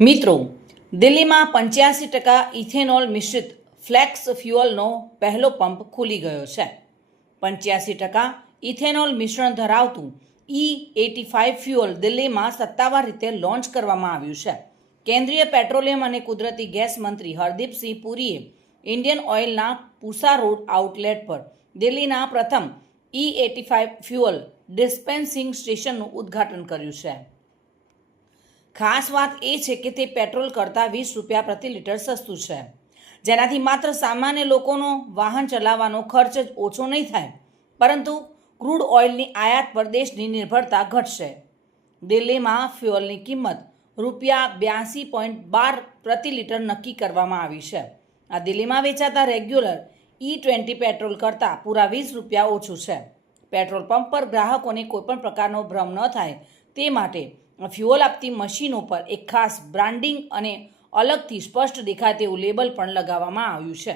મિત્રો, દિલ્હીમાં 85% ઇથેનોલ મિશ્રિત ફ્લેક્સ ફ્યુઅલનો પહેલો પંપ ખુલી ગયો છે. 85% ઇથેનોલ મિશ્રણ ધરાવતું E85 ફ્યુઅલ દિલ્હીમાં સત્તાવાર રીતે લોન્ચ કરવામાં આવ્યું છે. કેન્દ્રીય પેટ્રોલિયમ અને કુદરતી ગેસ મંત્રી હરદીપસિંહ પુરીએ ઇન્ડિયન ઓઇલના પૂસા રોડ આઉટલેટ પર દિલ્હીના પ્રથમ E85 ફ્યુઅલ ડિસ્પેન્સિંગ સ્ટેશનનું ઉદ્ઘાટન કર્યું છે. ખાસ વાત એ છે કે તે પેટ્રોલ કરતાં 20 રૂપિયા પ્રતિ લીટર સસ્તું છે, જેનાથી માત્ર સામાન્ય લોકોનો વાહન ચલાવવાનો ખર્ચ જ ઓછો નહીં થાય, પરંતુ ક્રૂડ ઓઇલની આયાત પર દેશની નિર્ભરતા ઘટશે. દિલ્હીમાં ફ્યુઅલની કિંમત ₹82.12 પ્રતિ લીટર નક્કી કરવામાં આવી છે. આ દિલ્હીમાં વેચાતા રેગ્યુલર E20 પેટ્રોલ કરતાં પૂરા 20 રૂપિયા ઓછું છે. પેટ્રોલ પંપ પર ગ્રાહકોને કોઈપણ પ્રકારનો ભ્રમ ન થાય તે માટે ફ્યુઅલ આપતી મશીનો પર એક ખાસ બ્રાન્ડિંગ અને અલગથી સ્પષ્ટ દેખાય તેવું લેબલ પણ લગાવવામાં આવ્યું છે.